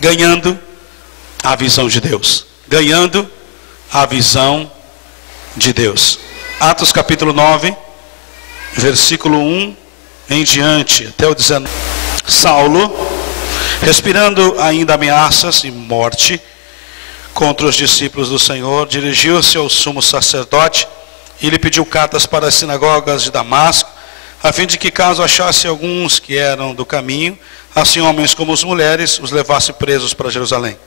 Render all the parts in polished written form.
ganhando a visão de Deus. Ganhando a visão de Deus. Atos capítulo 9, versículo 1 em diante, até o 19. Saulo, respirando ainda ameaças e morte contra os discípulos do Senhor, dirigiu-se ao sumo sacerdote e lhe pediu cartas para as sinagogas de Damasco, a fim de que, caso achasse alguns que eram do caminho, assim homens como as mulheres, os levasse presos para Jerusalém.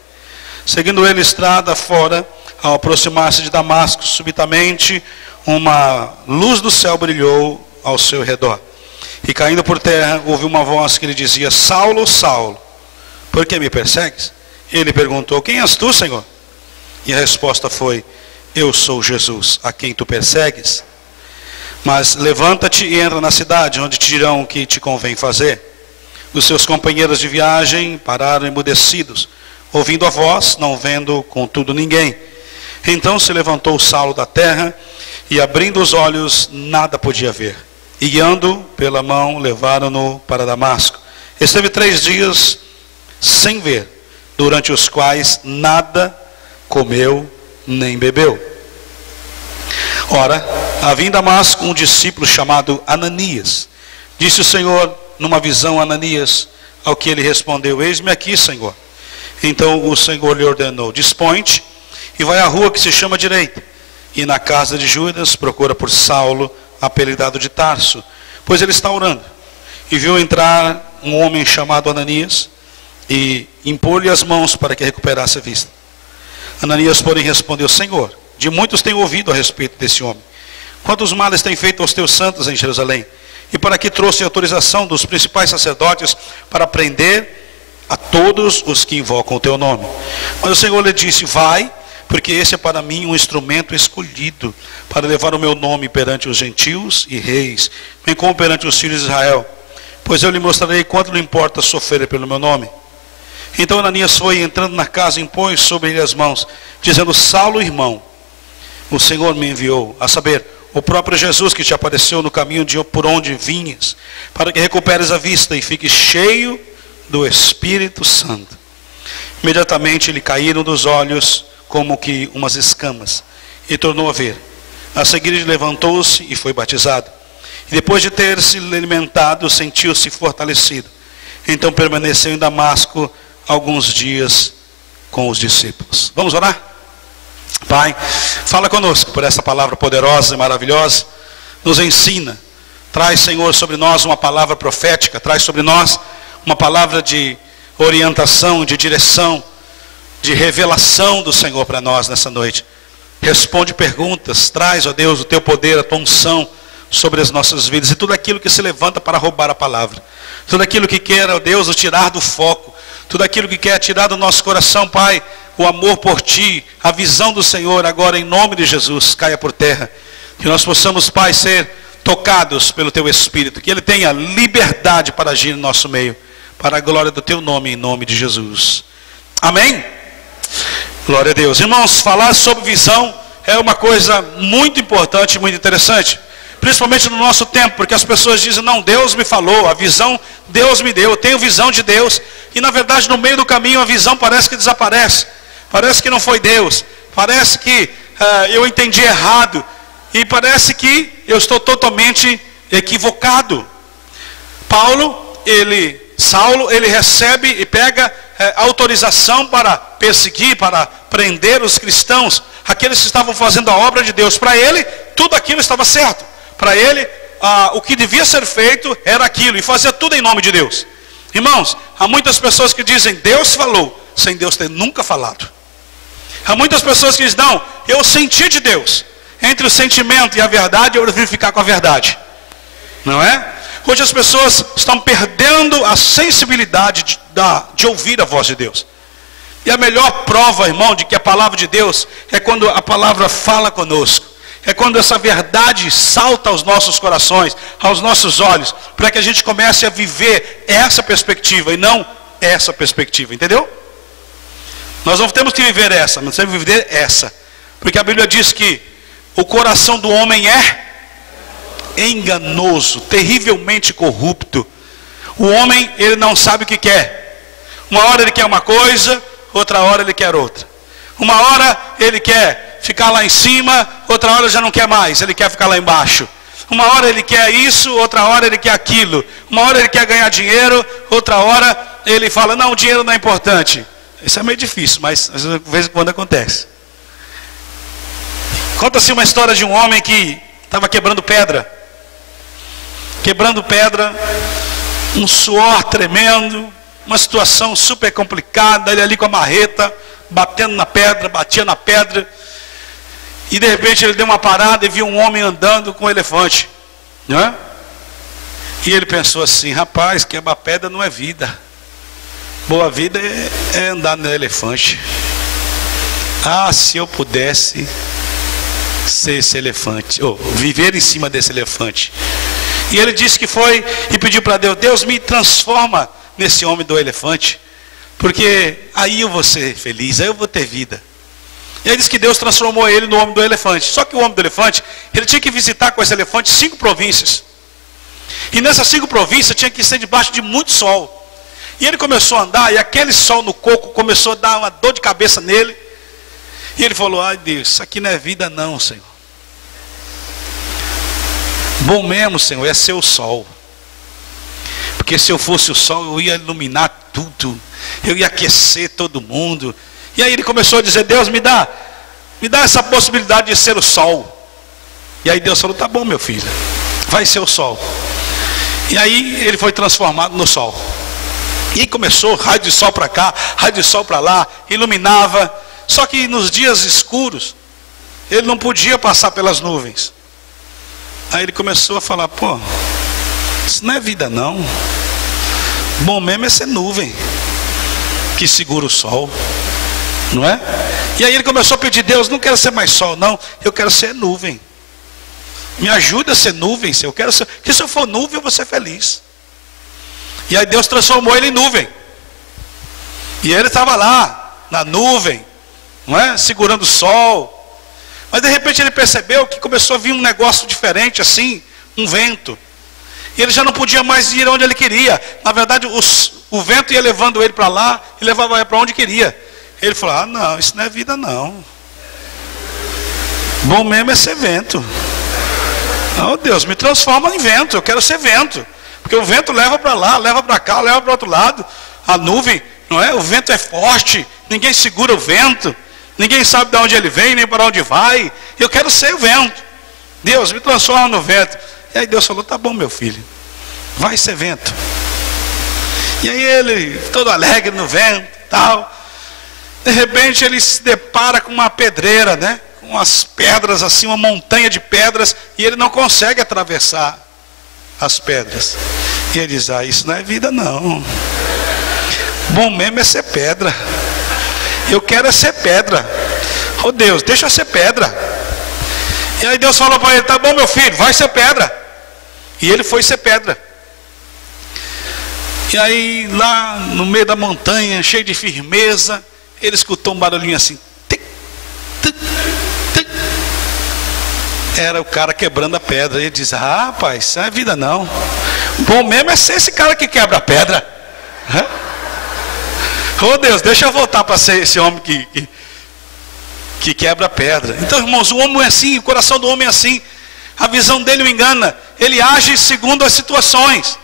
Seguindo ele estrada fora, ao aproximar-se de Damasco, subitamente uma luz do céu brilhou ao seu redor. E caindo por terra, ouviu uma voz que lhe dizia: Saulo, Saulo, por que me persegues? Ele perguntou: quem és tu, Senhor? E a resposta foi: eu sou Jesus, a quem tu persegues. Mas levanta-te e entra na cidade, onde te dirão o que te convém fazer. Os seus companheiros de viagem pararam emudecidos, ouvindo a voz, não vendo contudo ninguém. Então se levantou Saulo da terra, e abrindo os olhos, nada podia ver. E guiando pela mão, levaram-no para Damasco. Esteve 3 dias sem ver, durante os quais nada comeu nem bebeu. Ora, havia em Damasco um discípulo chamado Ananias. Disse o Senhor numa visão a Ananias, ao que ele respondeu: eis-me aqui, Senhor. Então o Senhor lhe ordenou: dispõe-te e vai à rua que se chama Direita, e na casa de Judas procura por Saulo, apelidado de Tarso, pois ele está orando. E viu entrar um homem chamado Ananias, e impor-lhe as mãos para que recuperasse a vista. Ananias, porém, respondeu: Senhor, de muitos tenho ouvido a respeito desse homem, quantos males tem feito aos teus santos em Jerusalém, e para que trouxe autorização dos principais sacerdotes para prender a todos os que invocam o teu nome. Mas o Senhor lhe disse: vai, porque esse é para mim um instrumento escolhido para levar o meu nome perante os gentios e reis, bem como perante os filhos de Israel, pois eu lhe mostrarei quanto lhe importa sofrer pelo meu nome. Então Ananias foi, entrando na casa, impôs sobre ele as mãos, dizendo: Saulo, irmão, o Senhor me enviou, a saber, o próprio Jesus que te apareceu no caminho por onde vinhas, para que recuperes a vista e fiques cheio do Espírito Santo. Imediatamente lhe caíram dos olhos como que umas escamas, e tornou a ver. A seguir ele levantou-se e foi batizado. E depois de ter se alimentado, sentiu-se fortalecido. Então permaneceu em Damasco alguns dias com os discípulos. Vamos orar? Pai, fala conosco por essa palavra poderosa e maravilhosa. Nos ensina. Traz, Senhor, sobre nós uma palavra profética. Traz sobre nós uma palavra de orientação, de direção, de revelação do Senhor para nós nessa noite. Responde perguntas. Traz, ó Deus, o teu poder, a tua unção sobre as nossas vidas. E tudo aquilo que se levanta para roubar a palavra. Tudo aquilo que quer, ó Deus, nos tirar do foco. Tudo aquilo que quer tirar do nosso coração, Pai, o amor por Ti, a visão do Senhor, agora em nome de Jesus, caia por terra. Que nós possamos, Pai, ser tocados pelo Teu Espírito. Que Ele tenha liberdade para agir no nosso meio. Para a glória do Teu nome, em nome de Jesus. Amém? Glória a Deus. Irmãos, falar sobre visão é uma coisa muito importante, muito interessante. Principalmente no nosso tempo, porque as pessoas dizem: não, Deus me falou, a visão Deus me deu, eu tenho visão de Deus. E na verdade no meio do caminho a visão parece que desaparece. Parece que não foi Deus. Parece que eu entendi errado. E parece que eu estou totalmente equivocado. Saulo, ele recebe e pega autorização para perseguir, para prender os cristãos, aqueles que estavam fazendo a obra de Deus. Para ele, tudo aquilo estava certo. Para ele, o que devia ser feito era aquilo, e fazia tudo em nome de Deus. Irmãos, há muitas pessoas que dizem: Deus falou, sem Deus ter nunca falado. Há muitas pessoas que dizem: não, eu senti de Deus. Entre o sentimento e a verdade, eu prefiro ficar com a verdade. Não é? Hoje as pessoas estão perdendo a sensibilidade de ouvir a voz de Deus. E a melhor prova, irmão, de que a palavra de Deus é quando a palavra fala conosco. É quando essa verdade salta aos nossos corações, aos nossos olhos, para que a gente comece a viver essa perspectiva e não essa perspectiva, entendeu? Nós não temos que viver essa, mas temos que viver essa. Porque a Bíblia diz que o coração do homem é enganoso, terrivelmente corrupto. O homem, ele não sabe o que quer. Uma hora ele quer uma coisa, outra hora ele quer outra. Uma hora ele quer ficar lá em cima, outra hora já não quer mais, ele quer ficar lá embaixo. Uma hora ele quer isso, outra hora ele quer aquilo. Uma hora ele quer ganhar dinheiro, outra hora ele fala, não, o dinheiro não é importante. Isso é meio difícil, mas às vezes quando acontece. Conta-se uma história de um homem que estava quebrando pedra. Quebrando pedra, um suor tremendo, uma situação super complicada, ele ali com a marreta, batendo na pedra, batia na pedra. E de repente ele deu uma parada e viu um homem andando com um elefante, não é? E ele pensou assim, rapaz, quebrar pedra não é vida. Boa vida é andar no elefante. Ah, se eu pudesse ser esse elefante, ou viver em cima desse elefante. E ele disse que foi e pediu para Deus, Deus me transforma nesse homem do elefante, porque aí eu vou ser feliz, aí eu vou ter vida. E aí diz que Deus transformou ele no homem do elefante. Só que o homem do elefante, ele tinha que visitar com esse elefante 5 províncias. E nessas 5 províncias tinha que ser debaixo de muito sol. E ele começou a andar, e aquele sol no coco começou a dar uma dor de cabeça nele. E ele falou, ai Deus, isso aqui não é vida não, Senhor. Bom mesmo, Senhor, é ser o sol. Porque se eu fosse o sol, eu ia iluminar tudo. Eu ia aquecer todo mundo. E aí ele começou a dizer, Deus, me dá essa possibilidade de ser o sol. E aí Deus falou, tá bom meu filho, vai ser o sol. E aí ele foi transformado no sol. E começou raio de sol para cá, raio de sol para lá, iluminava. Só que nos dias escuros, ele não podia passar pelas nuvens. Aí ele começou a falar, pô, isso não é vida não. Bom mesmo é ser nuvem que segura o sol, não é? E aí ele começou a pedir, Deus, não quero ser mais sol não, eu quero ser nuvem. Me ajuda a ser nuvem, Senhor. Eu quero ser, que se eu for nuvem eu vou ser feliz. E aí Deus transformou ele em nuvem. E ele estava lá, na nuvem, não é? Segurando o sol. Mas de repente ele percebeu que começou a vir um negócio diferente assim, um vento. E ele já não podia mais ir onde ele queria. Na verdade o vento ia levando ele para lá e levava ele para onde queria. Ele falou, ah não, isso não é vida não. Bom mesmo é ser vento. Oh Deus, me transforma em vento, eu quero ser vento. Porque o vento leva para lá, leva para cá, leva para o outro lado. A nuvem, não é? O vento é forte, ninguém segura o vento. Ninguém sabe de onde ele vem, nem para onde vai. Eu quero ser o vento. Deus, me transforma no vento. E aí Deus falou, tá bom meu filho, vai ser vento. E aí ele, todo alegre no vento e tal. De repente ele se depara com uma pedreira, né? Com umas pedras assim, uma montanha de pedras. E ele não consegue atravessar as pedras. E ele diz, ah, isso não é vida não. Bom mesmo é ser pedra. Eu quero é ser pedra. Oh Deus, deixa eu ser pedra. E aí Deus falou para ele, tá bom meu filho, vai ser pedra. E ele foi ser pedra. E aí lá no meio da montanha, cheio de firmeza, ele escutou um barulhinho assim. Tic, tic, tic. Era o cara quebrando a pedra. E ele diz, ah rapaz, isso não é vida não. Bom mesmo é ser esse cara que quebra a pedra. Oh Deus, deixa eu voltar para ser esse homem que quebra a pedra. Então irmãos, o homem é assim, o coração do homem é assim. A visão dele o engana. Ele age segundo as situações.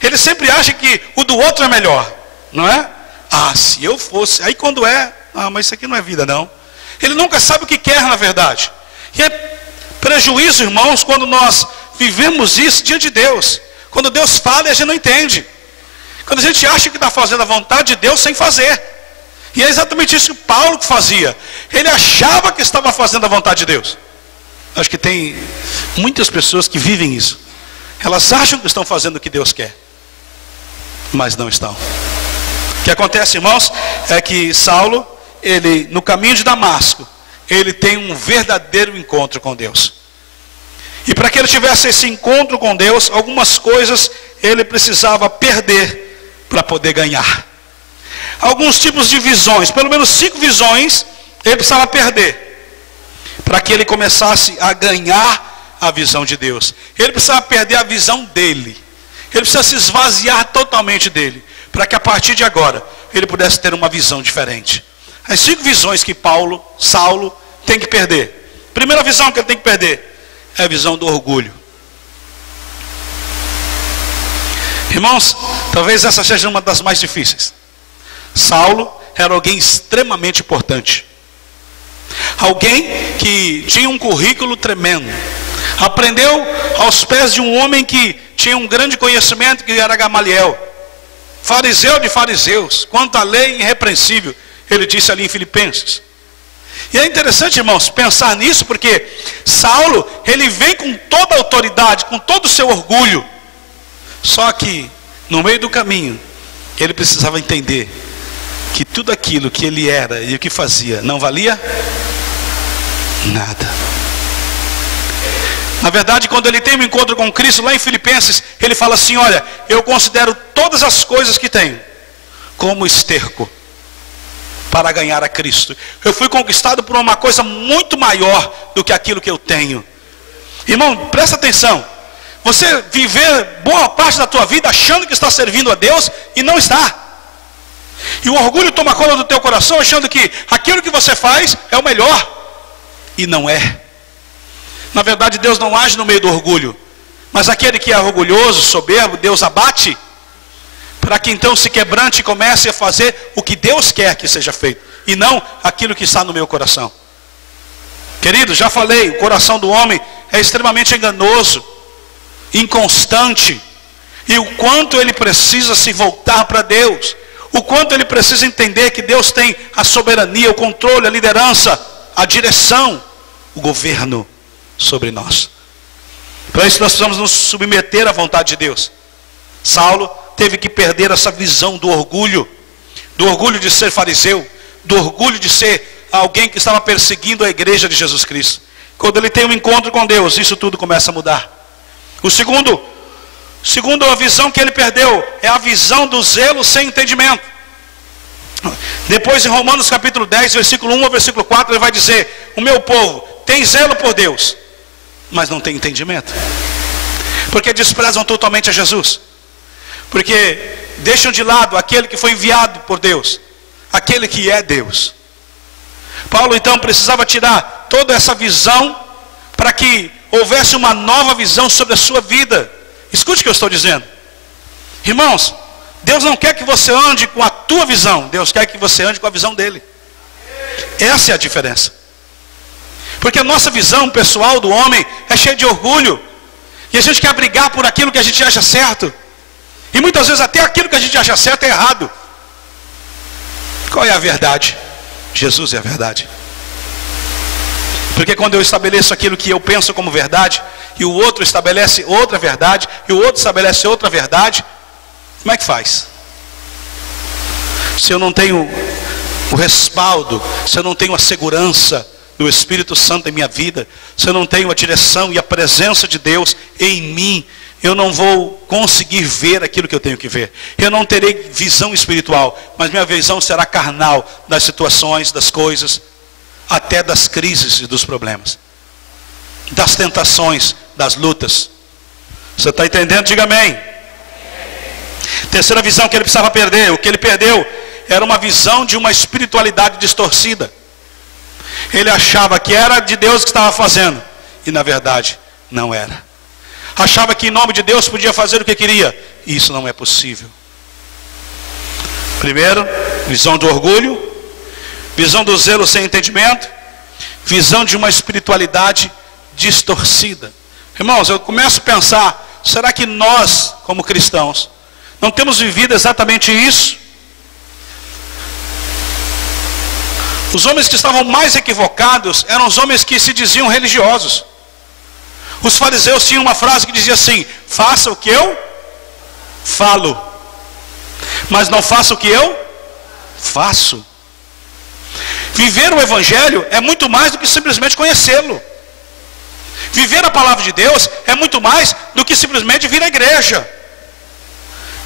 Ele sempre acha que o do outro é melhor, não é? Ah, se eu fosse. Aí quando é, ah, mas isso aqui não é vida não. Ele nunca sabe o que quer na verdade. E é prejuízo, irmãos, quando nós vivemos isso diante de Deus. Quando Deus fala e a gente não entende. Quando a gente acha que está fazendo a vontade de Deus sem fazer. E é exatamente isso que Paulo fazia. Ele achava que estava fazendo a vontade de Deus. Acho que tem muitas pessoas que vivem isso. Elas acham que estão fazendo o que Deus quer, mas não estão. O que acontece, irmãos, é que Saulo, ele no caminho de Damasco, ele tem um verdadeiro encontro com Deus. E para que ele tivesse esse encontro com Deus, algumas coisas ele precisava perder para poder ganhar. Alguns tipos de visões, pelo menos 5 visões, ele precisava perder para que ele começasse a ganhar a visão de Deus. Ele precisava perder a visão dele. Ele precisa se esvaziar totalmente dele, para que a partir de agora, ele pudesse ter uma visão diferente. As 5 visões que Saulo tem que perder. Primeira visão que ele tem que perder é a visão do orgulho. Irmãos, talvez essa seja uma das mais difíceis. Saulo era alguém extremamente importante. Alguém que tinha um currículo tremendo. Aprendeu aos pés de um homem que tinha um grande conhecimento, que era Gamaliel. Fariseu de fariseus, quanto à lei irrepreensível, ele disse ali em Filipenses. E é interessante, irmãos, pensar nisso, porque Saulo, ele vem com toda a autoridade, com todo o seu orgulho. Só que, no meio do caminho, ele precisava entender que tudo aquilo que ele era e o que fazia não valia nada. Na verdade, quando ele tem um encontro com Cristo, lá em Filipenses, ele fala assim: olha, eu considero todas as coisas que tenho como esterco para ganhar a Cristo. Eu fui conquistado por uma coisa muito maior do que aquilo que eu tenho. Irmão, presta atenção. Você viver boa parte da tua vida achando que está servindo a Deus e não está. E o orgulho toma conta do teu coração, achando que aquilo que você faz é o melhor. E não é. Na verdade, Deus não age no meio do orgulho. Mas aquele que é orgulhoso, soberbo, Deus abate, para que então se quebrante e comece a fazer o que Deus quer que seja feito, e não aquilo que está no meu coração. Querido, já falei, o coração do homem é extremamente enganoso, inconstante, e o quanto ele precisa se voltar para Deus, o quanto ele precisa entender que Deus tem a soberania, o controle, a liderança, a direção, o governo sobre nós. Para isso nós precisamos nos submeter à vontade de Deus. Saulo teve que perder essa visão do orgulho de ser fariseu, do orgulho de ser alguém que estava perseguindo a igreja de Jesus Cristo. Quando ele tem um encontro com Deus, isso tudo começa a mudar. O segundo a visão que ele perdeu é a visão do zelo sem entendimento. Depois em Romanos capítulo 10, versículo 1 ao versículo 4, ele vai dizer: o meu povo tem zelo por Deus, mas não tem entendimento, porque desprezam totalmente a Jesus, porque deixam de lado aquele que foi enviado por Deus, aquele que é Deus. Paulo então precisava tirar toda essa visão para que houvesse uma nova visão sobre a sua vida. Escute o que eu estou dizendo, irmãos. Deus não quer que você ande com a tua visão, Deus quer que você ande com a visão dele. Essa é a diferença. Porque a nossa visão pessoal do homem é cheia de orgulho, e a gente quer brigar por aquilo que a gente acha certo, e muitas vezes até aquilo que a gente acha certo é errado. Qual é a verdade? Jesus é a verdade. Porque quando eu estabeleço aquilo que eu penso como verdade, e o outro estabelece outra verdade, e o outro estabelece outra verdade, como é que faz? Se eu não tenho o respaldo, se eu não tenho a segurança do Espírito Santo em minha vida, se eu não tenho a direção e a presença de Deus em mim, eu não vou conseguir ver aquilo que eu tenho que ver. Eu não terei visão espiritual, mas minha visão será carnal das situações, das coisas, até das crises e dos problemas, das tentações, das lutas. Você está entendendo? Diga amém. Terceira visão que ele precisava perder, o que ele perdeu era uma visão de uma espiritualidade distorcida. Ele achava que era de Deus que estava fazendo, e na verdade não era. Achava que em nome de Deus podia fazer o que queria, e isso não é possível. Primeiro, visão do orgulho, visão do zelo sem entendimento, visão de uma espiritualidade distorcida. Irmãos, eu começo a pensar, será que nós, como cristãos, não temos vivido exatamente isso? Os homens que estavam mais equivocados eram os homens que se diziam religiosos. Os fariseus tinham uma frase que dizia assim: faça o que eu falo, mas não faça o que eu faço. Viver o Evangelho é muito mais do que simplesmente conhecê-lo. Viver a palavra de Deus é muito mais do que simplesmente vir à igreja.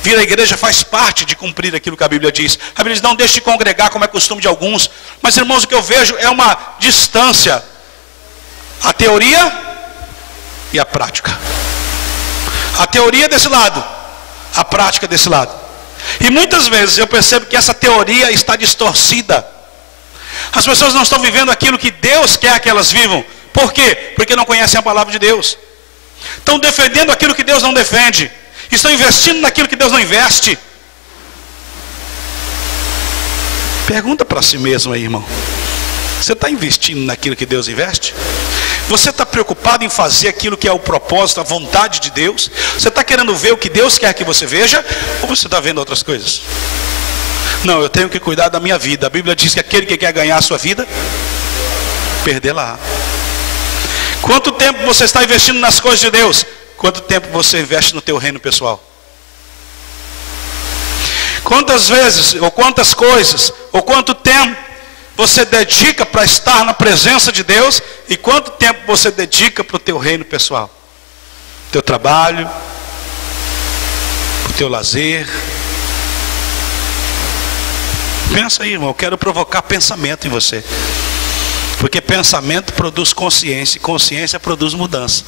Vir à igreja faz parte de cumprir aquilo que a Bíblia diz. A Bíblia diz: não deixe de congregar como é costume de alguns. Mas, irmãos, o que eu vejo é uma distância. A teoria e a prática. A teoria desse lado, a prática desse lado. E muitas vezes eu percebo que essa teoria está distorcida. As pessoas não estão vivendo aquilo que Deus quer que elas vivam. Por quê? Porque não conhecem a palavra de Deus. Estão defendendo aquilo que Deus não defende. Estão investindo naquilo que Deus não investe. Pergunta para si mesmo aí, irmão. Você está investindo naquilo que Deus investe? Você está preocupado em fazer aquilo que é o propósito, a vontade de Deus? Você está querendo ver o que Deus quer que você veja? Ou você está vendo outras coisas? Não, eu tenho que cuidar da minha vida. A Bíblia diz que aquele que quer ganhar a sua vida, perdê-la. Quanto tempo você está investindo nas coisas de Deus? Quanto tempo você investe no teu reino pessoal? Quantas vezes, ou quantas coisas, ou quanto tempo você dedica para estar na presença de Deus? E quanto tempo você dedica para o teu reino pessoal? Teu trabalho, o teu lazer. Pensa aí, irmão, eu quero provocar pensamento em você. Porque pensamento produz consciência, e consciência produz mudança.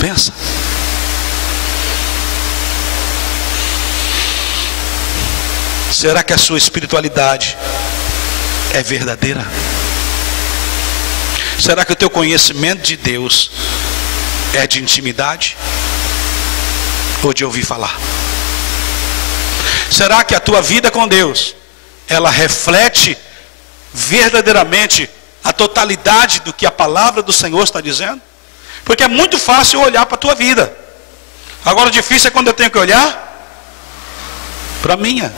Pensa. Será que a sua espiritualidade é verdadeira? Será que o teu conhecimento de Deus é de intimidade? Ou de ouvir falar? Será que a tua vida com Deus, ela reflete verdadeiramente a totalidade do que a palavra do Senhor está dizendo? Porque é muito fácil olhar para a tua vida. Agora o difícil é quando eu tenho que olhar para a minha.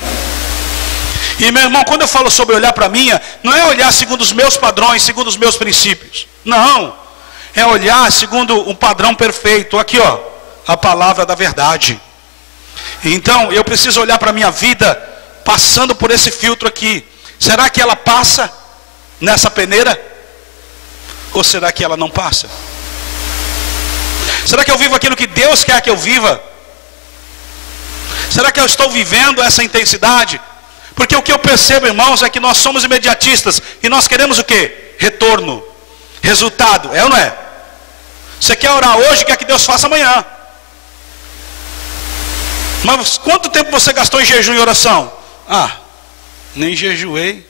E meu irmão, quando eu falo sobre olhar para a minha, não é olhar segundo os meus padrões, segundo os meus princípios. Não. É olhar segundo um padrão perfeito. Aqui ó, a palavra da verdade. Então eu preciso olhar para a minha vida passando por esse filtro aqui. Será que ela passa nessa peneira? Ou será que ela não passa? Será que eu vivo aquilo que Deus quer que eu viva? Será que eu estou vivendo essa intensidade? Porque o que eu percebo, irmãos, é que nós somos imediatistas. E nós queremos o quê? Retorno. Resultado. É ou não é? Você quer orar hoje, quer que Deus faça amanhã. Mas quanto tempo você gastou em jejum e oração? Ah, nem jejuei.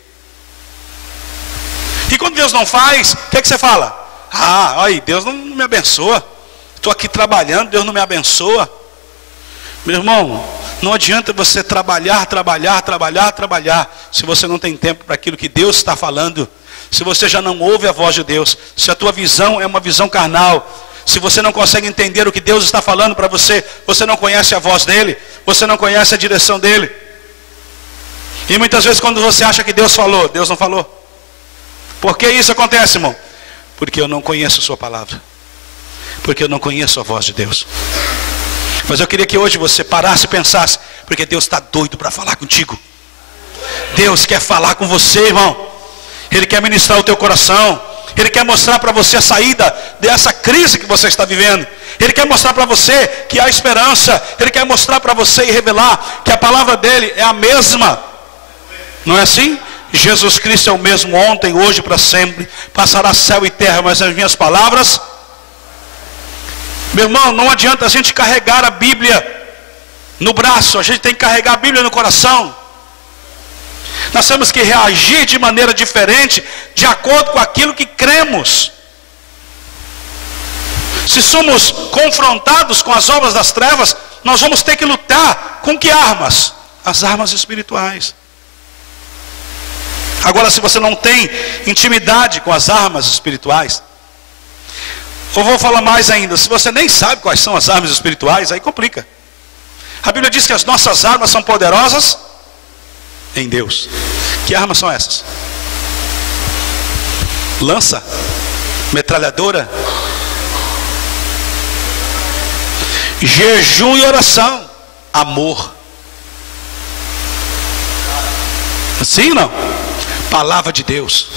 E quando Deus não faz, o que você fala? Ah, aí, Deus não me abençoa. Estou aqui trabalhando, Deus não me abençoa. Meu irmão, não adianta você trabalhar, se você não tem tempo para aquilo que Deus está falando. Se você já não ouve a voz de Deus, se a tua visão é uma visão carnal, se você não consegue entender o que Deus está falando para você, você não conhece a voz dele, você não conhece a direção dele. E muitas vezes quando você acha que Deus falou, Deus não falou. Por que isso acontece, irmão? Porque eu não conheço a sua palavra. Porque eu não conheço a voz de Deus. Mas eu queria que hoje você parasse e pensasse, porque Deus está doido para falar contigo. Deus quer falar com você, irmão. Ele quer ministrar o teu coração. Ele quer mostrar para você a saída dessa crise que você está vivendo. Ele quer mostrar para você que há esperança. Ele quer mostrar para você e revelar que a palavra dele é a mesma. Não é assim? Jesus Cristo é o mesmo ontem, hoje, para sempre. Passará céu e terra, mas as minhas palavras... Meu irmão, não adianta a gente carregar a Bíblia no braço. A gente tem que carregar a Bíblia no coração. Nós temos que reagir de maneira diferente, de acordo com aquilo que cremos. Se somos confrontados com as obras das trevas, nós vamos ter que lutar com que armas? As armas espirituais. Agora, se você não tem intimidade com as armas espirituais, eu vou falar mais ainda, se você nem sabe quais são as armas espirituais, aí complica. A Bíblia diz que as nossas armas são poderosas em Deus. Que armas são essas? Lança? Metralhadora? Jejum e oração. Amor. Sim ou não? Palavra de Deus.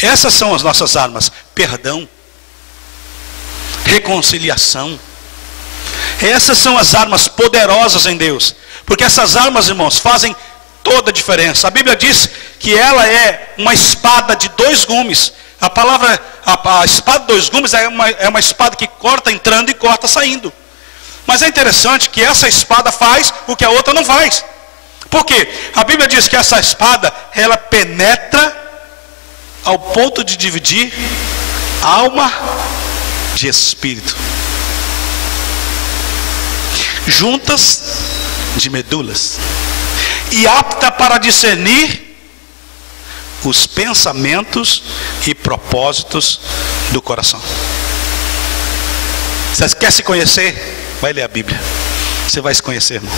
Essas são as nossas armas. Perdão. Reconciliação. Essas são as armas poderosas em Deus. Porque essas armas, irmãos, fazem toda a diferença. A Bíblia diz que ela é uma espada de 2 gumes. A palavra, a espada de 2 gumes é uma espada que corta entrando e corta saindo. Mas é interessante que essa espada faz o que a outra não faz. Por quê? A Bíblia diz que essa espada, ela penetra ao ponto de dividir alma de espírito, juntas de medulas, e apta para discernir os pensamentos e propósitos do coração. Você quer se conhecer? Vai ler a Bíblia. Você vai se conhecer, irmão.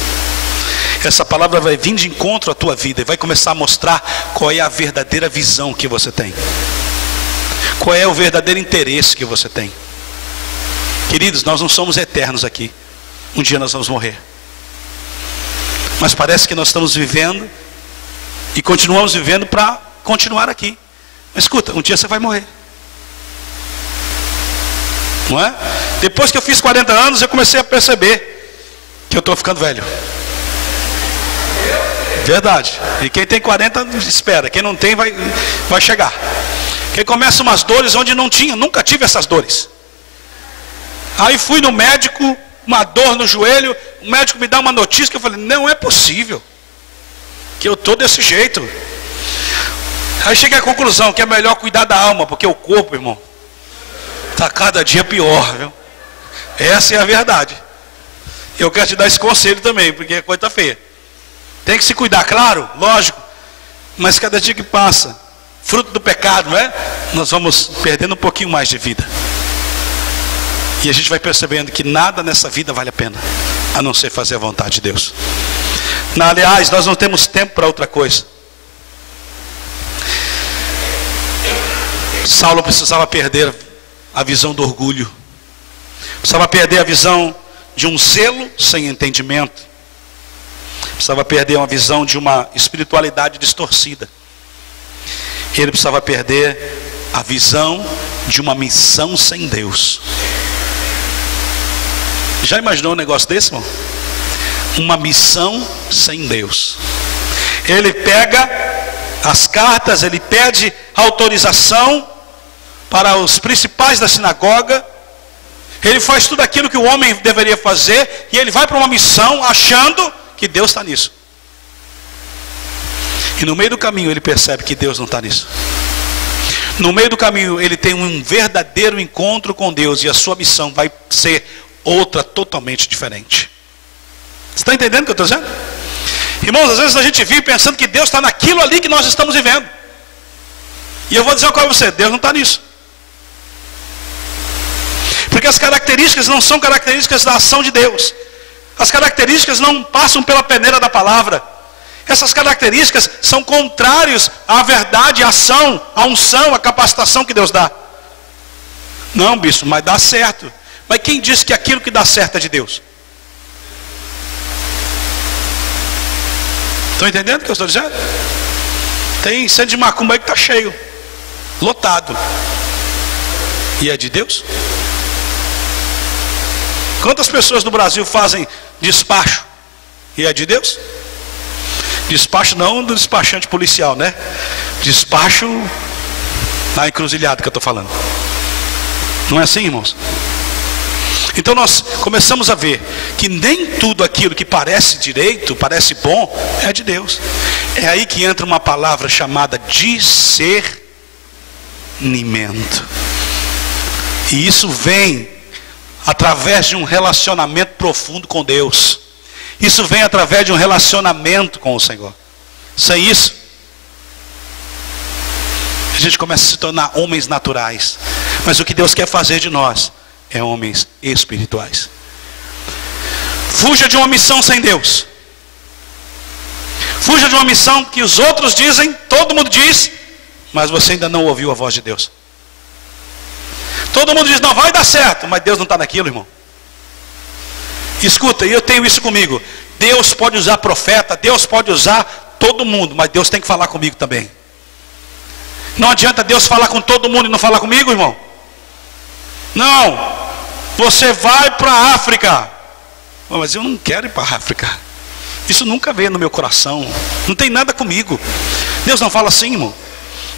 Essa palavra vai vir de encontro à tua vida e vai começar a mostrar qual é a verdadeira visão que você tem, qual é o verdadeiro interesse que você tem. Queridos, nós não somos eternos aqui. Um dia nós vamos morrer. Mas parece que nós estamos vivendo e continuamos vivendo para continuar aqui. Mas escuta, um dia você vai morrer. Não é? Depois que eu fiz 40 anos, eu comecei a perceber que eu estou ficando velho. Verdade. E quem tem 40 espera. Quem não tem vai chegar. Quem começa umas dores onde não tinha, nunca tive essas dores. Aí fui no médico, uma dor no joelho, o médico me dá uma notícia que eu falei, não é possível que eu estou desse jeito. Aí cheguei à conclusão que é melhor cuidar da alma, porque o corpo, irmão, está cada dia pior, viu? Essa é a verdade. Eu quero te dar esse conselho também, porque a coisa está feia. Tem que se cuidar, claro, lógico, mas cada dia que passa, fruto do pecado, não é? Nós vamos perdendo um pouquinho mais de vida. E a gente vai percebendo que nada nessa vida vale a pena, a não ser fazer a vontade de Deus. Aliás, nós não temos tempo para outra coisa. Saulo precisava perder a visão do orgulho, precisava perder a visão de um zelo sem entendimento, precisava perder uma visão de uma espiritualidade distorcida. Ele precisava perder a visão de uma missão sem Deus. Já imaginou um negócio desse, irmão? Uma missão sem Deus. Ele pega as cartas, ele pede autorização para os principais da sinagoga. Ele faz tudo aquilo que o homem deveria fazer, e ele vai para uma missão achando que Deus está nisso. E no meio do caminho ele percebe que Deus não está nisso. No meio do caminho ele tem um verdadeiro encontro com Deus, e a sua missão vai ser outra totalmente diferente. Você está entendendo o que eu estou dizendo? Irmãos, às vezes a gente vive pensando que Deus está naquilo ali que nós estamos vivendo. E eu vou dizer uma coisa a você, Deus não está nisso. Porque as características não são características da ação de Deus. As características não passam pela peneira da palavra. Essas características são contrários à verdade, à ação, à unção, à capacitação que Deus dá. Não, bispo, mas dá certo. Mas quem disse que aquilo que dá certo é de Deus? Estão entendendo o que eu estou dizendo? Tem centro de macumba aí que está cheio, lotado. E é de Deus? Quantas pessoas no Brasil fazem despacho? E é de Deus? Despacho não do despachante policial, né? Despacho na encruzilhada que eu estou falando. Não é assim, irmãos? Então nós começamos a ver que nem tudo aquilo que parece direito, parece bom, é de Deus. É aí que entra uma palavra chamada discernimento. E isso vem através de um relacionamento profundo com Deus. Isso vem através de um relacionamento com o Senhor. Sem isso, a gente começa a se tornar homens naturais. Mas o que Deus quer fazer de nós é homens espirituais. Fuja de uma missão sem Deus. Fuja de uma missão que os outros dizem, todo mundo diz, mas você ainda não ouviu a voz de Deus. Todo mundo diz, não vai dar certo, mas Deus não está naquilo, irmão. Escuta, e eu tenho isso comigo. Deus pode usar profeta, Deus pode usar todo mundo, mas Deus tem que falar comigo também. Não adianta Deus falar com todo mundo e não falar comigo, irmão. Não, você vai para a África. Mas eu não quero ir para a África. Isso nunca veio no meu coração. Não tem nada comigo. Deus não fala assim, irmão.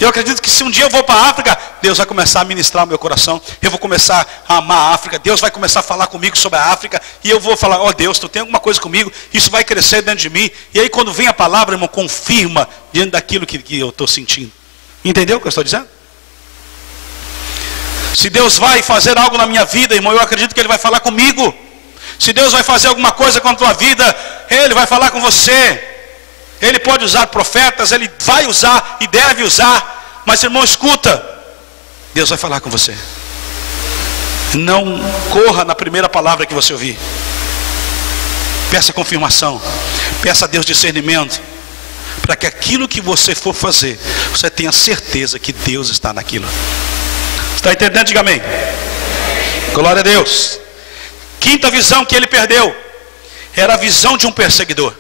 Eu acredito que se um dia eu vou para a África, Deus vai começar a ministrar o meu coração. Eu vou começar a amar a África. Deus vai começar a falar comigo sobre a África. E eu vou falar, ó Deus, tu tem alguma coisa comigo. Isso vai crescer dentro de mim. E aí quando vem a palavra, irmão, confirma diante daquilo que eu estou sentindo. Entendeu o que eu estou dizendo? Se Deus vai fazer algo na minha vida, irmão, eu acredito que Ele vai falar comigo. Se Deus vai fazer alguma coisa com a tua vida, Ele vai falar com você. Ele pode usar profetas, Ele vai usar e deve usar. Mas irmão, escuta, Deus vai falar com você. Não corra na primeira palavra que você ouvir. Peça confirmação. Peça a Deus discernimento. Para que aquilo que você for fazer, você tenha certeza que Deus está naquilo. Está entendendo? Diga amém. Glória a Deus. Quinta visão que ele perdeu era a visão de um perseguidor.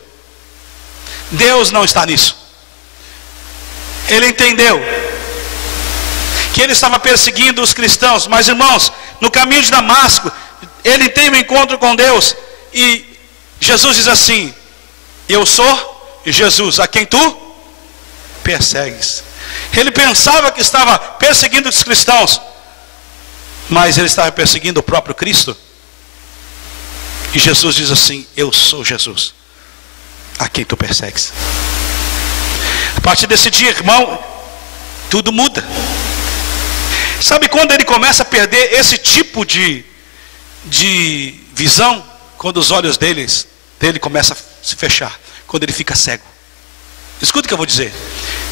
Deus não está nisso. Ele entendeu que ele estava perseguindo os cristãos. Mas irmãos, no caminho de Damasco, ele tem um encontro com Deus. E Jesus diz assim: eu sou Jesus, a quem tu persegues. Ele pensava que estava perseguindo os cristãos, mas ele estava perseguindo o próprio Cristo. E Jesus diz assim: eu sou Jesus, a quem tu persegues. A partir desse dia, irmão, tudo muda. Sabe quando ele começa a perder esse tipo de visão? Quando os olhos dele começam a se fechar, quando ele fica cego. Escuta o que eu vou dizer.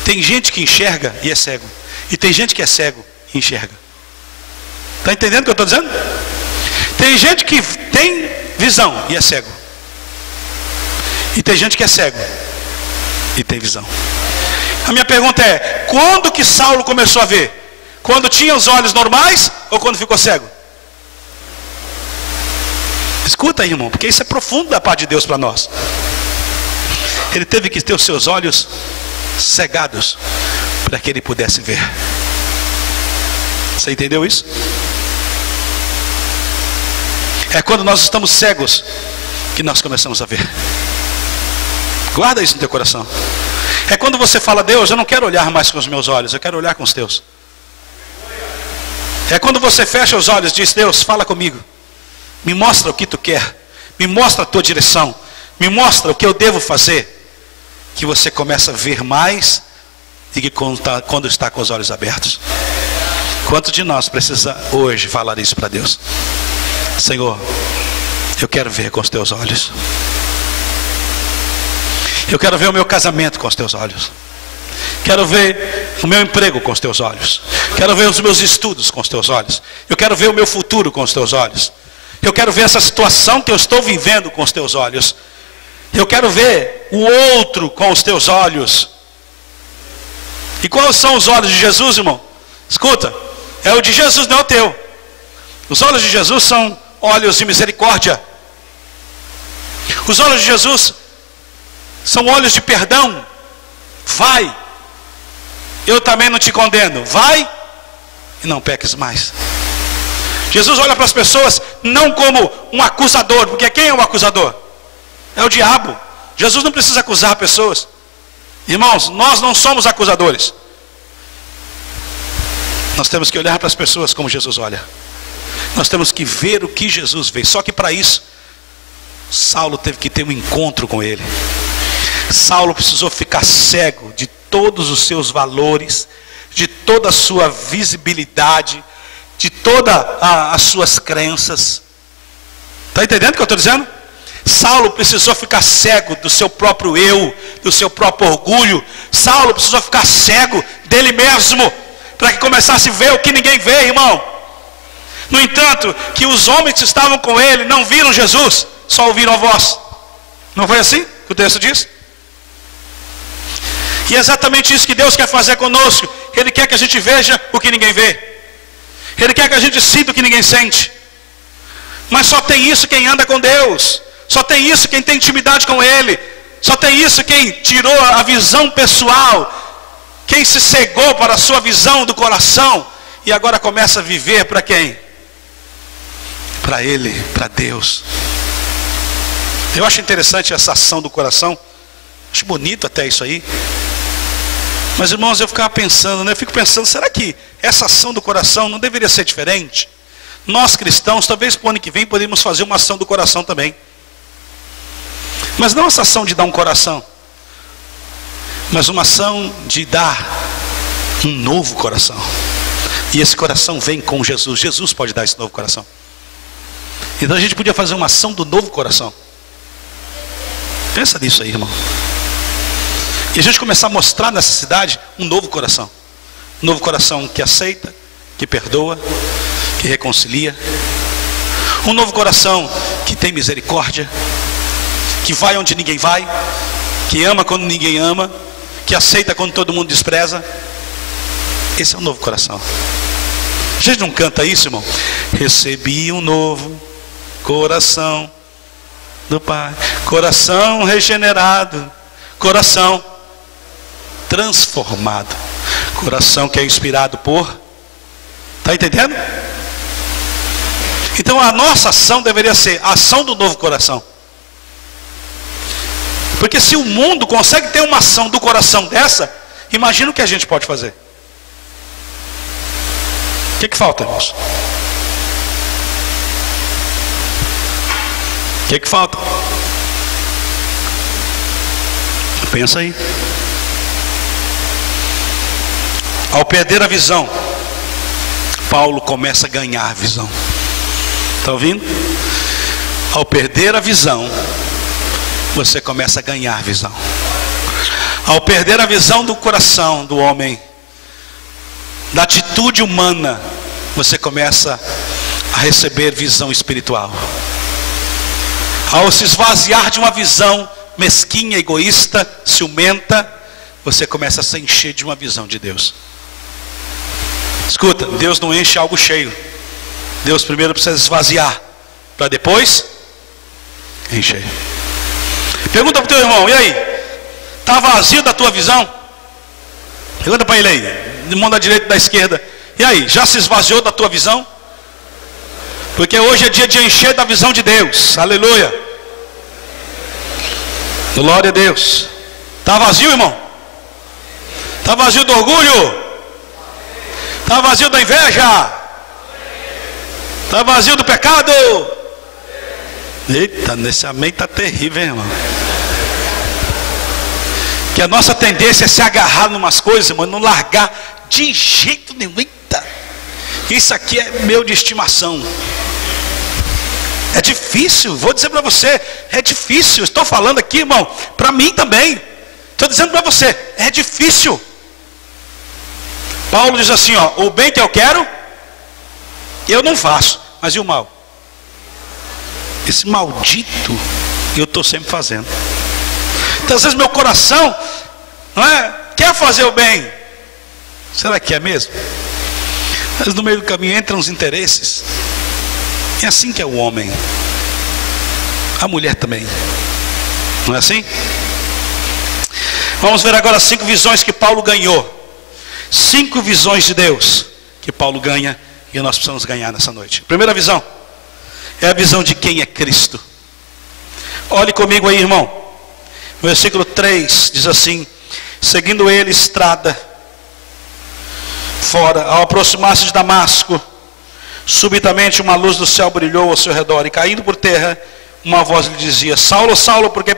Tem gente que enxerga e é cego, e tem gente que é cego e enxerga. Está entendendo o que eu estou dizendo? Tem gente que tem visão e é cego, e tem gente que é cego e tem visão. A minha pergunta é: quando que Saulo começou a ver? Quando tinha os olhos normais ou quando ficou cego? Escuta aí, irmão, porque isso é profundo da parte de Deus para nós. Ele teve que ter os seus olhos cegados para que ele pudesse ver. Você entendeu isso? É quando nós estamos cegos que nós começamos a ver. Guarda isso no teu coração. É quando você fala: Deus, eu não quero olhar mais com os meus olhos, eu quero olhar com os teus. É quando você fecha os olhos e diz: Deus, fala comigo, me mostra o que tu quer, me mostra a tua direção, me mostra o que eu devo fazer, que você começa a ver mais do que quando está com os olhos abertos. Quanto de nós precisa hoje falar isso para Deus? Senhor, eu quero ver com os teus olhos. Eu quero ver o meu casamento com os teus olhos. Quero ver o meu emprego com os teus olhos. Quero ver os meus estudos com os teus olhos. Eu quero ver o meu futuro com os teus olhos. Eu quero ver essa situação que eu estou vivendo com os teus olhos. Eu quero ver o outro com os teus olhos. E quais são os olhos de Jesus, irmão? Escuta, é o de Jesus, não é o teu. Os olhos de Jesus são olhos de misericórdia. Os olhos de Jesus são olhos de perdão. Vai, eu também não te condeno. Vai e não peques mais. Jesus olha para as pessoas não como um acusador, porque quem é o acusador? É o diabo. Jesus não precisa acusar pessoas. Irmãos, nós não somos acusadores. Nós temos que olhar para as pessoas como Jesus olha. Nós temos que ver o que Jesus vê. Só que para isso, Saulo teve que ter um encontro com ele. Saulo precisou ficar cego de todos os seus valores, de toda a sua visibilidade, de todas as suas crenças. Está entendendo o que eu estou dizendo? Saulo precisou ficar cego do seu próprio eu, do seu próprio orgulho. Saulo precisou ficar cego dele mesmo, para que começasse a ver o que ninguém vê, irmão. No entanto, que os homens que estavam com ele não viram Jesus, só ouviram a voz. Não foi assim que o texto diz? E é exatamente isso que Deus quer fazer conosco. Ele quer que a gente veja o que ninguém vê. Ele quer que a gente sinta o que ninguém sente. Mas só tem isso quem anda com Deus. Só tem isso quem tem intimidade com Ele. Só tem isso quem tirou a visão pessoal, quem se cegou para a sua visão do coração e agora começa a viver para quem? Para Ele, para Deus. Eu acho interessante essa ação do coração. Acho bonito até isso aí. Mas irmãos, eu ficava pensando, né? Eu fico pensando, será que essa ação do coração não deveria ser diferente? Nós cristãos, talvez para o ano que vem, poderíamos fazer uma ação do coração também. Mas não essa ação de dar um coração, mas uma ação de dar um novo coração. E esse coração vem com Jesus. Jesus pode dar esse novo coração. Então a gente podia fazer uma ação do novo coração. Pensa nisso aí, irmão. E a gente começar a mostrar nessa cidade um novo coração. Um novo coração que aceita, que perdoa, que reconcilia. Um novo coração que tem misericórdia, que vai onde ninguém vai, que ama quando ninguém ama, que aceita quando todo mundo despreza. Esse é um novo coração. A gente não canta isso, irmão? Recebi um novo coração do Pai, coração regenerado, coração transformado, coração que é inspirado por... Está entendendo? Então a nossa ação deveria ser a ação do novo coração. Porque se o mundo consegue ter uma ação do coração dessa, imagina o que a gente pode fazer. O que falta, irmãos? O que falta? Pensa aí. Ao perder a visão, Paulo começa a ganhar a visão. Está ouvindo? Ao perder a visão, você começa a ganhar visão. Ao perder a visão do coração do homem, da atitude humana, você começa a receber visão espiritual. Ao se esvaziar de uma visão mesquinha, egoísta, ciumenta, você começa a se encher de uma visão de Deus. Escuta, Deus não enche algo cheio. Deus primeiro precisa esvaziar, para depois encher. Pergunta para o teu irmão, e aí? Está vazio da tua visão? Pergunta para ele aí, de mão da direita e da esquerda. E aí, já se esvaziou da tua visão? Porque hoje é dia de encher da visão de Deus. Aleluia. Glória a Deus. Está vazio, irmão? Está vazio do orgulho? Está vazio da inveja? Está vazio do pecado? Eita, nesse amém está terrível, hein, irmão? Que a nossa tendência é se agarrar em umas coisas, irmão, não largar de jeito nenhum. Eita, isso aqui é meu de estimação. É difícil, vou dizer para você, é difícil. Estou falando aqui, irmão, para mim também. Estou dizendo para você, é difícil. Paulo diz assim, ó, o bem que eu quero, eu não faço, mas e o mal? Esse maldito, eu estou sempre fazendo. Então às vezes meu coração, não é, quer fazer o bem. Será que é mesmo? Mas no meio do caminho entram os interesses. É assim que é o homem. A mulher também. Não é assim? Vamos ver agora 5 visões que Paulo ganhou. 5 visões de Deus que Paulo ganha e nós precisamos ganhar nessa noite. Primeira visão é a visão de quem é Cristo. Olhe comigo aí, irmão. Versículo 3 diz assim: seguindo ele estrada fora, ao aproximar-se de Damasco, subitamente uma luz do céu brilhou ao seu redor, e caindo por terra, uma voz lhe dizia: Saulo, Saulo, por que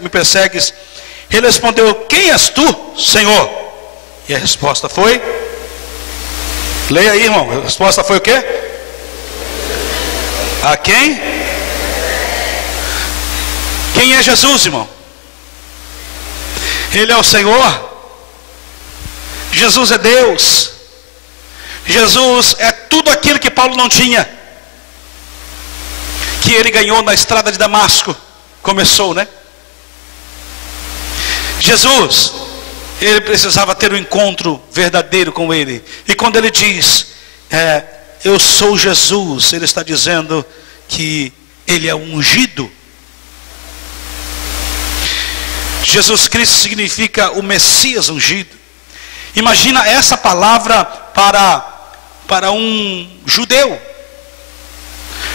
me persegues? Ele respondeu: quem és tu, Senhor? E a resposta foi, leia aí, irmão, a resposta foi o quê? A quem? Quem é Jesus, irmão? Ele é o Senhor. Jesus é Deus. Jesus é tudo aquilo que Paulo não tinha, que ele ganhou na estrada de Damasco. Começou, né? Jesus, ele precisava ter um encontro verdadeiro com ele. E quando ele diz, eu sou Jesus, ele está dizendo que ele é um ungido. Jesus Cristo significa o Messias ungido. Imagina essa palavra para um judeu.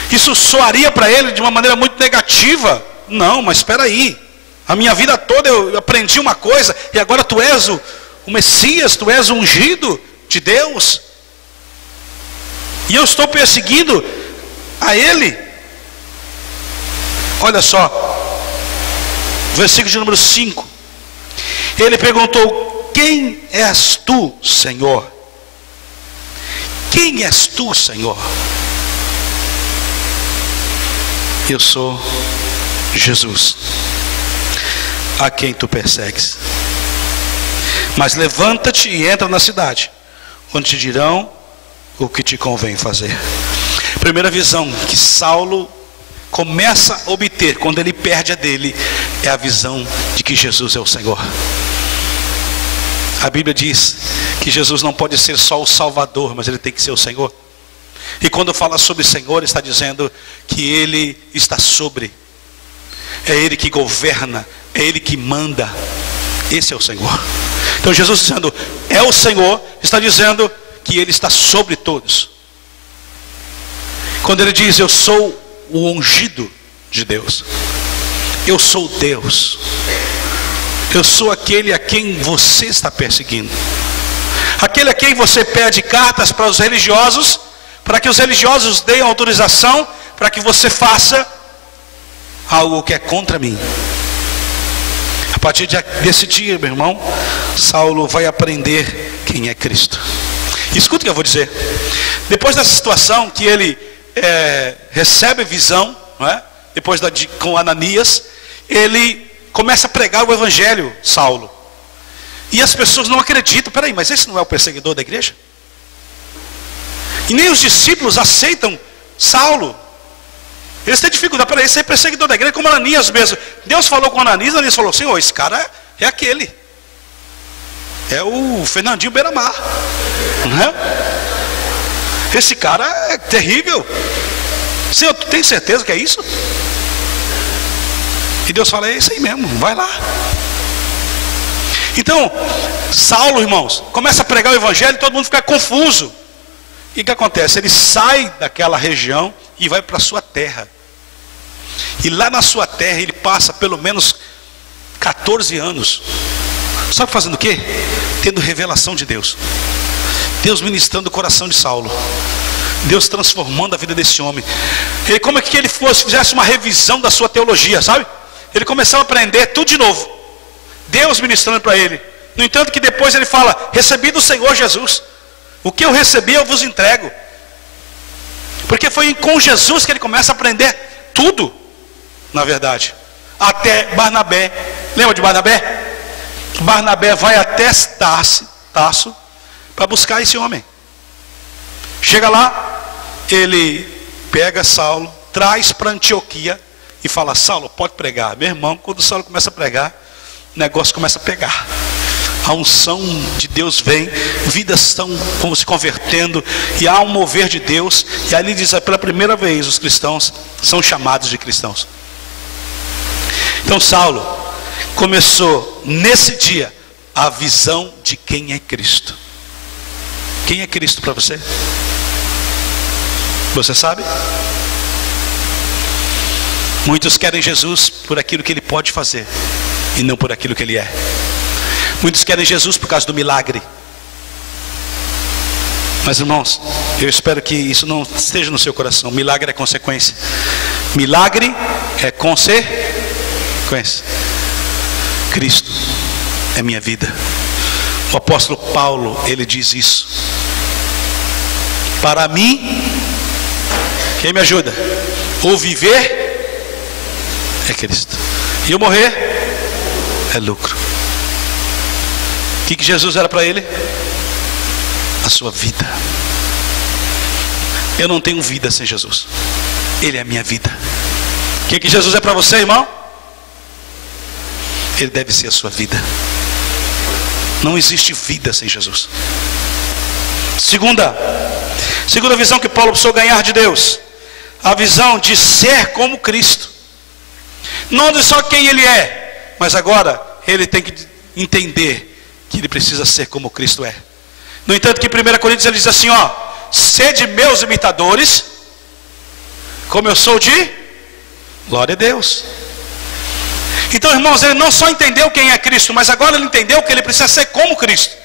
Isso soaria para ele de uma maneira muito negativa. Não, mas espera aí. A minha vida toda eu aprendi uma coisa e agora tu és o Messias, tu és ungido de Deus, e eu estou perseguindo a ele. Olha só, versículo de número 5. Ele perguntou: quem és tu, Senhor? Quem és tu, Senhor? Eu sou Jesus, a quem tu persegues. Mas levanta-te e entra na cidade, onde te dirão o que te convém fazer. Primeira visão que Saulo começa a obter quando ele perde a dele é a visão de que Jesus é o Senhor. A Bíblia diz que Jesus não pode ser só o Salvador, mas ele tem que ser o Senhor. E quando fala sobre Senhor, está dizendo que ele está sobre, é ele que governa, é ele que manda. Esse é o Senhor. Então Jesus dizendo é o Senhor, está dizendo que ele está sobre todos. Quando ele diz eu sou o ungido de Deus, eu sou Deus, eu sou aquele a quem você está perseguindo, aquele a quem você pede cartas para os religiosos, para que os religiosos deem autorização para que você faça algo que é contra mim. A partir desse dia, meu irmão, Saulo vai aprender quem é Cristo. Escuta o que eu vou dizer. Depois dessa situação que ele recebe visão, não é? Depois com Ananias, ele começa a pregar o evangelho, Saulo. E as pessoas não acreditam. Peraí, mas esse não é o perseguidor da igreja? E nem os discípulos aceitam Saulo. Eles têm dificuldade. Peraí, esse é perseguidor da igreja, como Ananias mesmo. Deus falou com Ananias, Ananias falou: Senhor, esse cara é aquele. É o Fernandinho Beiramar, não é? Esse cara é terrível. Senhor, tu tem certeza que é isso? E Deus fala: é isso aí mesmo, vai lá. Então, Saulo, irmãos, começa a pregar o evangelho e todo mundo fica confuso. E o que acontece? Ele sai daquela região e vai para a sua terra. E lá na sua terra ele passa pelo menos 14 anos. Sabe fazendo o quê? Tendo revelação de Deus. Deus ministrando o coração de Saulo. Deus transformando a vida desse homem. E como é que ele fizesse uma revisão da sua teologia, sabe? Ele começava a aprender tudo de novo. Deus ministrando para ele. No entanto que depois ele fala: recebi do Senhor Jesus. O que eu recebi eu vos entrego. Porque foi com Jesus que ele começa a aprender tudo, na verdade. Até Barnabé. Lembra de Barnabé? Barnabé vai até Tarso para buscar esse homem. Chega lá, ele pega Saulo, traz para Antioquia e fala: Saulo, pode pregar. Meu irmão, quando Saulo começa a pregar, o negócio começa a pegar. A unção de Deus vem, vidas estão como se convertendo, e há um mover de Deus. E ali diz: pela primeira vez os cristãos são chamados de cristãos. Então Saulo começou nesse dia a visão de quem é Cristo. Quem é Cristo para você? Você sabe? Muitos querem Jesus por aquilo que ele pode fazer e não por aquilo que ele é. Muitos querem Jesus por causa do milagre. Mas irmãos, eu espero que isso não esteja no seu coração. Milagre é consequência. Milagre é consequência. Cristo é minha vida. O apóstolo Paulo, ele diz isso. Para mim, quem me ajuda? O viver é Cristo, e o morrer é lucro. O que Jesus era para ele? A sua vida. Eu não tenho vida sem Jesus. Ele é a minha vida. O que Jesus é para você, irmão? Ele deve ser a sua vida. Não existe vida sem Jesus. Segunda visão que Paulo precisou ganhar de Deus: a visão de ser como Cristo. Não de só quem ele é, mas agora ele tem que entender que ele precisa ser como Cristo é. No entanto que em 1 Coríntios ele diz assim: ó, sede meus imitadores, como eu sou de glória a Deus. Então, irmãos, ele não só entendeu quem é Cristo, mas agora ele entendeu que ele precisa ser como Cristo.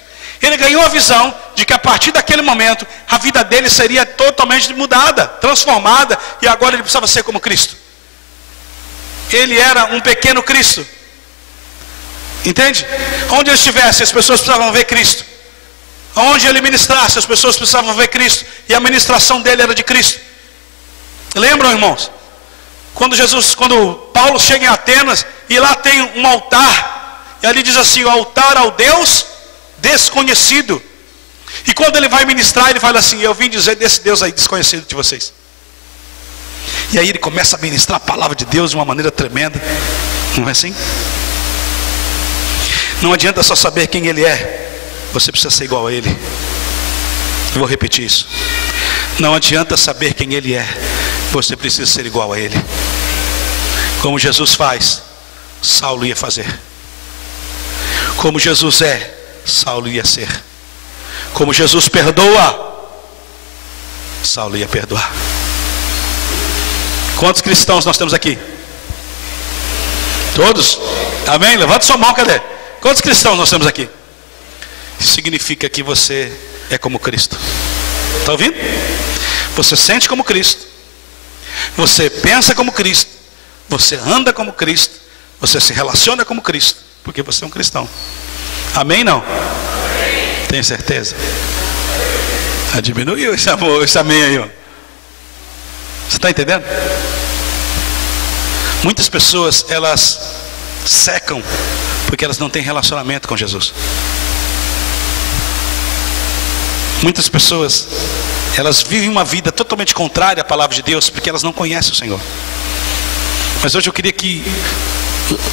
Ele ganhou a visão de que a partir daquele momento, a vida dele seria totalmente mudada, transformada, e agora ele precisava ser como Cristo. Ele era um pequeno Cristo. Entende? Onde ele estivesse, as pessoas precisavam ver Cristo. Onde ele ministrasse, as pessoas precisavam ver Cristo. E a ministração dele era de Cristo. Lembram, irmãos? Quando Paulo chega em Atenas, e lá tem um altar, e ali diz assim, o altar ao Deus desconhecido. E quando ele vai ministrar, ele fala assim, eu vim dizer desse Deus aí desconhecido de vocês. E aí ele começa a ministrar a palavra de Deus de uma maneira tremenda. Não é assim? Não adianta só saber quem ele é, você precisa ser igual a ele. Eu vou repetir isso. Não adianta saber quem ele é, você precisa ser igual a ele. Como Jesus faz, Saulo ia fazer. Como Jesus é, Saulo ia ser. Como Jesus perdoa, Saulo ia perdoar. Quantos cristãos nós temos aqui? Todos? Amém? Levanta sua mão, cadê? Quantos cristãos nós temos aqui? Isso significa que você é como Cristo. Está ouvindo? Você sente como Cristo. Você pensa como Cristo. Você anda como Cristo. Você se relaciona como Cristo. Porque você é um cristão. Amém, não? Amém. Tem certeza? Diminuiu esse amor, esse amém aí, ó. Você está entendendo? Muitas pessoas, elas secam porque elas não têm relacionamento com Jesus. Muitas pessoas, elas vivem uma vida totalmente contrária à palavra de Deus porque elas não conhecem o Senhor. Mas hoje eu queria que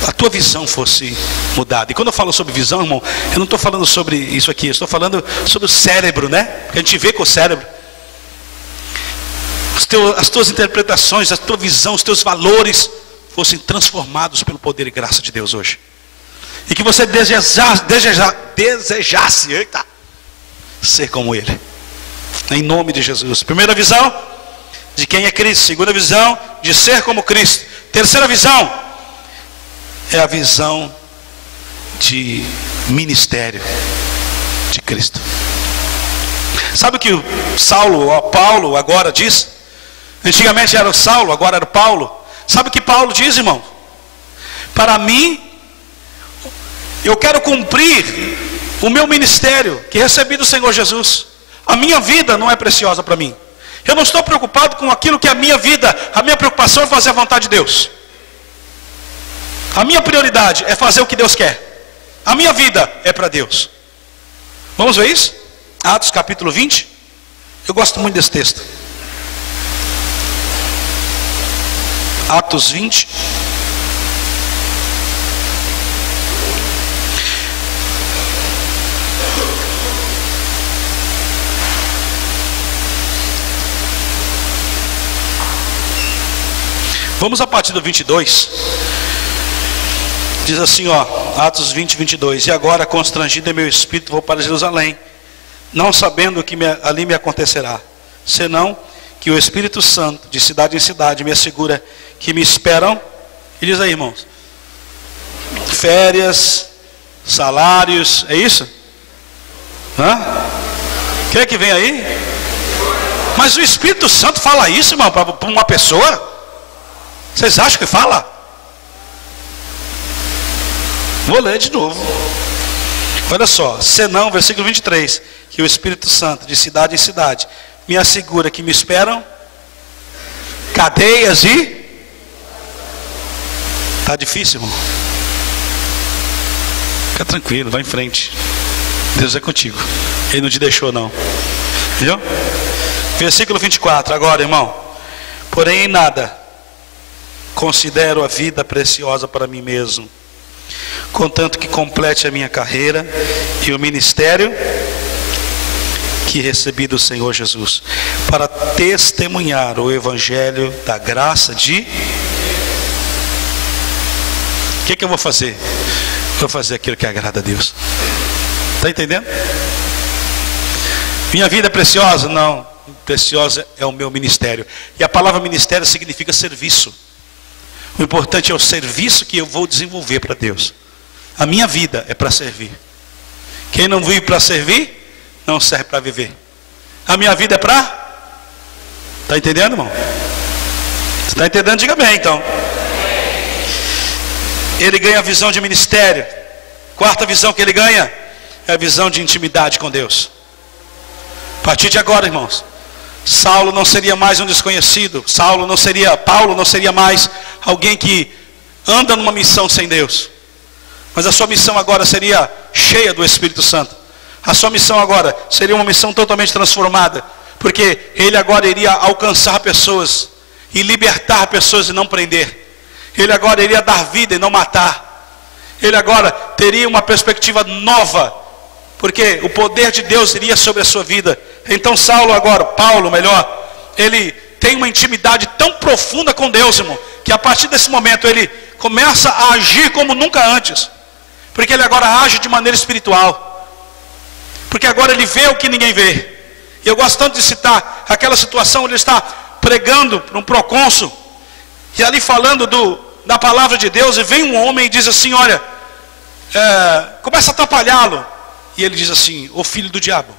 a tua visão fosse mudada. E quando eu falo sobre visão, irmão, eu não estou falando sobre isso aqui, eu estou falando sobre o cérebro, né? Porque a gente vê com o cérebro. As tuas interpretações, a tua visão, os teus valores fossem transformados pelo poder e graça de Deus hoje. E que você desejasse eita, ser como Ele. Em nome de Jesus. Primeira visão, de quem é Cristo. Segunda visão, de ser como Cristo. Terceira visão, é a visão de ministério de Cristo. Sabe o que o Paulo agora diz? Antigamente era o Saulo, agora era o Paulo. Sabe o que Paulo diz, irmão? Para mim, eu quero cumprir o meu ministério que recebi do Senhor Jesus. A minha vida não é preciosa para mim. Eu não estou preocupado com aquilo que é a minha vida. A minha preocupação é fazer a vontade de Deus. A minha prioridade é fazer o que Deus quer. A minha vida é para Deus. Vamos ver isso? Atos capítulo 20. Eu gosto muito desse texto. Atos 20. Vamos a partir do 22. Diz assim, ó, Atos 20, 22. E agora, constrangido em meu espírito, vou para Jerusalém, não sabendo o que ali me acontecerá, senão que o Espírito Santo, de cidade em cidade, me assegura que me esperam. E diz aí, irmãos, férias, salários, é isso? Quem é que vem aí? Mas o Espírito Santo fala isso, irmão, para uma pessoa? Vocês acham que fala? Vou ler de novo. Olha só, senão, versículo 23, que o Espírito Santo, de cidade em cidade, me assegura que me esperam cadeias e... Está difícil, irmão? Fica tranquilo, vai em frente. Deus é contigo. Ele não te deixou, não. Viu? Versículo 24, agora, irmão. Porém, em nada considero a vida preciosa para mim mesmo, contanto que complete a minha carreira e o ministério que recebi do Senhor Jesus, para testemunhar o evangelho da graça de... O que eu vou fazer? Vou fazer aquilo que agrada a Deus. Está entendendo? Minha vida é preciosa? Não. Preciosa é o meu ministério. E a palavra ministério significa serviço. O importante é o serviço que eu vou desenvolver para Deus. A minha vida é para servir. Quem não vive para servir, não serve para viver. A minha vida é para... Está entendendo, irmão? Você está entendendo? Diga bem, então. Ele ganha a visão de ministério. Quarta visão que ele ganha é a visão de intimidade com Deus. A partir de agora, irmãos, Paulo não seria mais um desconhecido. Paulo não seria mais alguém que anda numa missão sem Deus. Mas a sua missão agora seria cheia do Espírito Santo. A sua missão agora seria uma missão totalmente transformada. Porque ele agora iria alcançar pessoas e libertar pessoas e não prender. Ele agora iria dar vida e não matar. Ele agora teria uma perspectiva nova, porque o poder de Deus iria sobre a sua vida. Então Paulo, ele tem uma intimidade tão profunda com Deus, irmão, que a partir desse momento ele começa a agir como nunca antes. Porque ele agora age de maneira espiritual. Porque agora ele vê o que ninguém vê. E eu gosto tanto de citar aquela situação onde ele está pregando para um procônsul, e ali falando da palavra de Deus, e vem um homem e diz assim, olha, começa a atrapalhá-lo. E ele diz assim, o filho do diabo.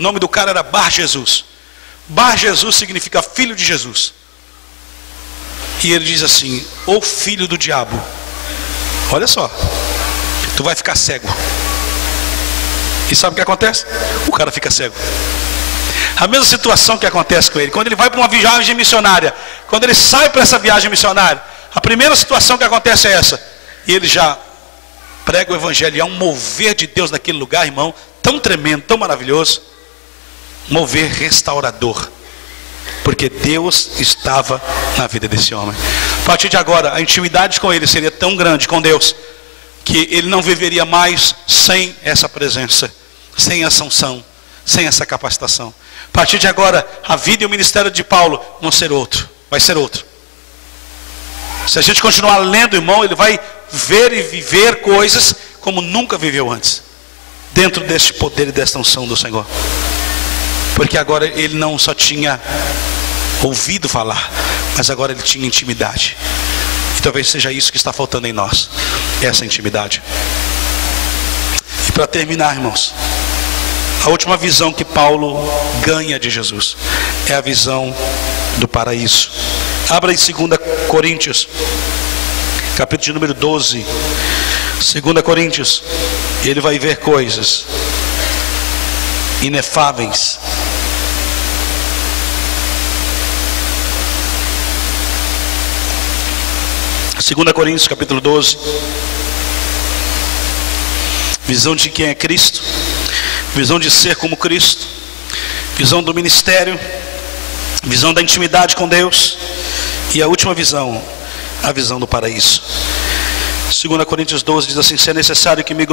O nome do cara era Bar Jesus. Bar Jesus significa filho de Jesus. E ele diz assim, o filho do diabo, olha só, tu vai ficar cego. E sabe o que acontece? O cara fica cego. A mesma situação que acontece com ele, quando ele vai para uma viagem missionária, quando ele sai para essa viagem missionária, a primeira situação que acontece é essa, e ele já prega o evangelho. Há um mover de Deus naquele lugar, irmão, tão tremendo, tão maravilhoso, mover restaurador, porque Deus estava na vida desse homem. A partir de agora, a intimidade com ele seria tão grande com Deus, que ele não viveria mais sem essa presença, sem essa unção, sem essa capacitação. A partir de agora, a vida e o ministério de Paulo vão ser outro, vai ser outro. Se a gente continuar lendo, irmão, ele vai ver e viver coisas como nunca viveu antes, dentro deste poder e desta unção do Senhor. Porque agora ele não só tinha ouvido falar, mas agora ele tinha intimidade. E talvez seja isso que está faltando em nós, essa intimidade. E para terminar, irmãos, a última visão que Paulo ganha de Jesus é a visão do paraíso. Abra em 2 Coríntios, capítulo de número 12. 2 Coríntios, ele vai ver coisas inefáveis. Segunda Coríntios, capítulo 12. Visão de quem é Cristo, visão de ser como Cristo, visão do ministério, visão da intimidade com Deus, e a última visão, a visão do paraíso. 2 Coríntios 12 diz assim: se é necessário que me